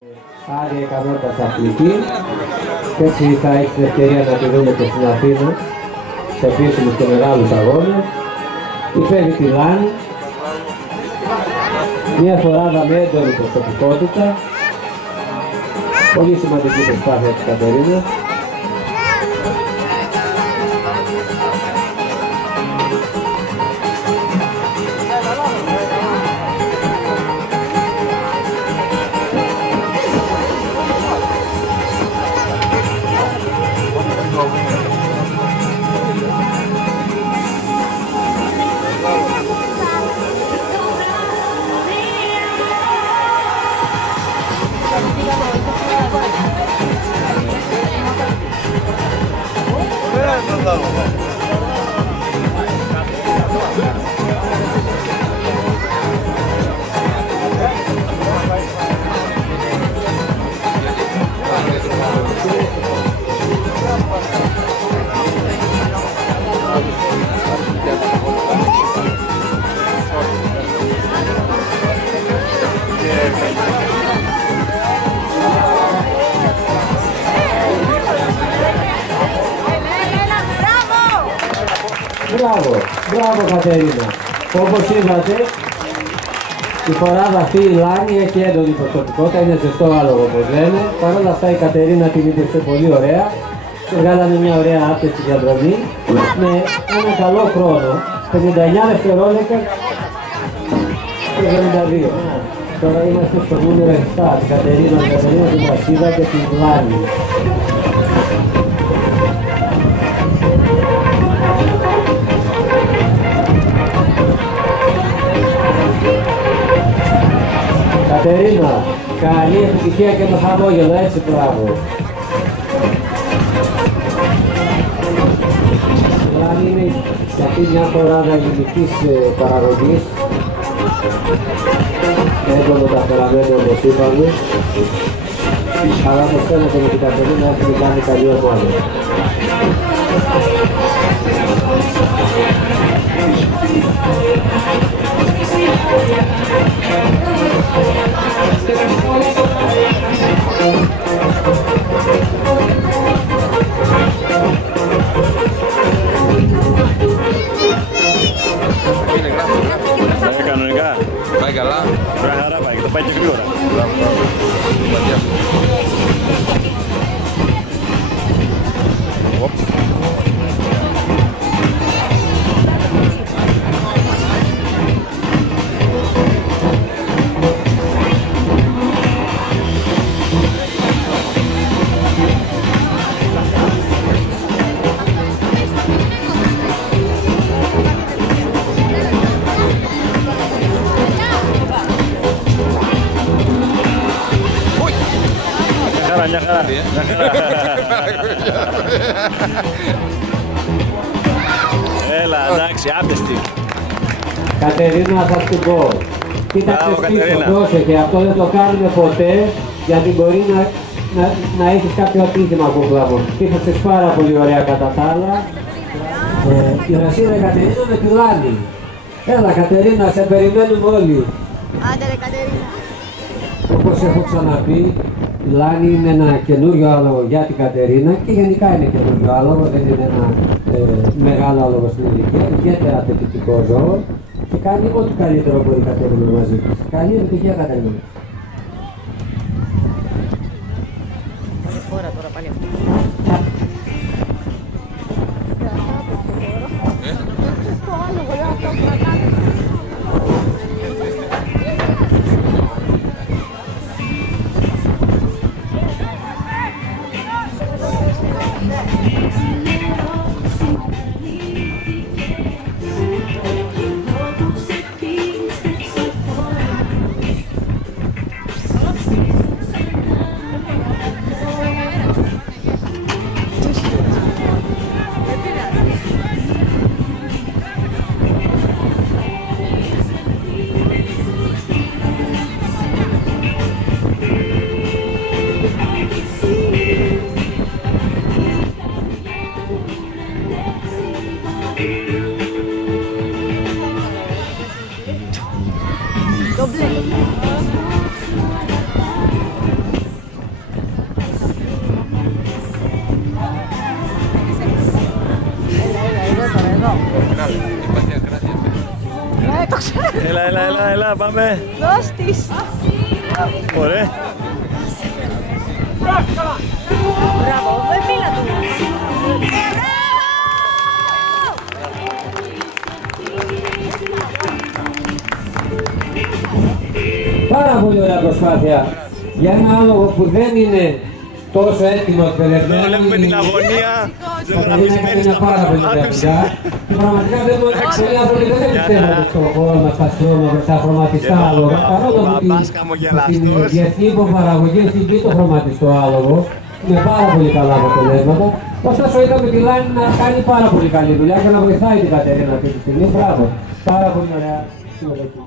Άρια ικανότητα στα αθλητή και έτσι θα έχει την ευκαιρία να τη δούμε και στην Αθήνα σε επίσημους και μεγάλους αγώνες. Υπέρει τη Λάνη, μια φοράδα με έντονη προσωπικότητα, πολύ σημαντική προσπάθεια της Κατερίνας. Μπράβο Κατερίνα. Όπως είδατε, η φοράδα αυτή η Λάνη έχει έντονη προσωπικότητα, είναι ζεστό άλογο όπως λένε. Παρ' όλα αυτά η Κατερίνα την είδε πολύ ωραία και βγάλανε μια ωραία άπτεστη διαδρομή με ένα καλό χρόνο, 59 δευτερόλεπτα και 72. Τώρα είμαστε στο νούμερο 7, την Κατερίνα την Βασίδα και την Λάνη. Κατερίνα, καλή επιτυχία και με χαμόγελο, έτσι μπράβο. Δηλαδή είναι και αυτή μια φοράδα ελληνικής παραγωγής. Έντονο ταπεραμένο όπως είπαμε. Αλλά όπως φαίνεται με την Κατερίνα έχουμε κάνει καλή ομάδα. Κανονικά. Πάει καλά. Ωραία χαρά πάει και το πάει και γρήγορα. Μια χαρά. Έλα, εντάξει, άπεστη. Κατερίνα, θα σου πω. Κοίταξε πίσω, πρόσεχε, αυτό δεν το κάνουμε ποτέ, γιατί μπορεί να έχεις κάποιο ατύχημα από κλάβο. Πήχασες πάρα πολύ ωραία κατά τα άλλα. Η Ρασίδα Κατερίνα με τη Λάνη. Έλα Κατερίνα, σε περιμένουμε όλοι. Άντε ρε Κατερίνα. Όπως έχω ξαναπεί, η Λάνη είναι ένα καινούριο άλογο για την Κατερίνα και γενικά είναι καινούριο άλογο, δεν είναι ένα μεγάλο άλογο στην ηλικία, ιδιαίτερα απαιτητικό ζώο και κάνει ό,τι καλύτερο μπορεί η Κατερίνα μαζί της. Καλή επιτυχία Κατερίνα. Ώρα τώρα πάλι αυτό. Στο άλογο, λέω αυτό που να κάνει. Έλα, πάμε. Δώσ' της. Ωραία. Μπράβο, μίλα του. Πάρα πολύ ωραία προσπάθεια για ένα άλογο που δεν είναι τόσο έτοιμο εκπαιδευμένο. Βλέπουμε την αγωνία ζωγραφισμένη στα πρόσωπά τους. Και πραγματικά δεν πολλοί άνθρωποι δεν πιστεύουν στον χώρο μας στα χρωματιστά άλογα. Παρόλο που την διεθνή υποπαραγωγή έχει μπει το χρωματιστό άλογο με πάρα πολύ καλά αποτελέσματα. Ωστόσο είδαμε τη Λάνη να κάνει πάρα πολύ καλή δουλειά και να βοηθάει την Κατερίνα αυτή τη στιγμή. Μπράβο. Πάρα πολύ ωραία συμμετοχή.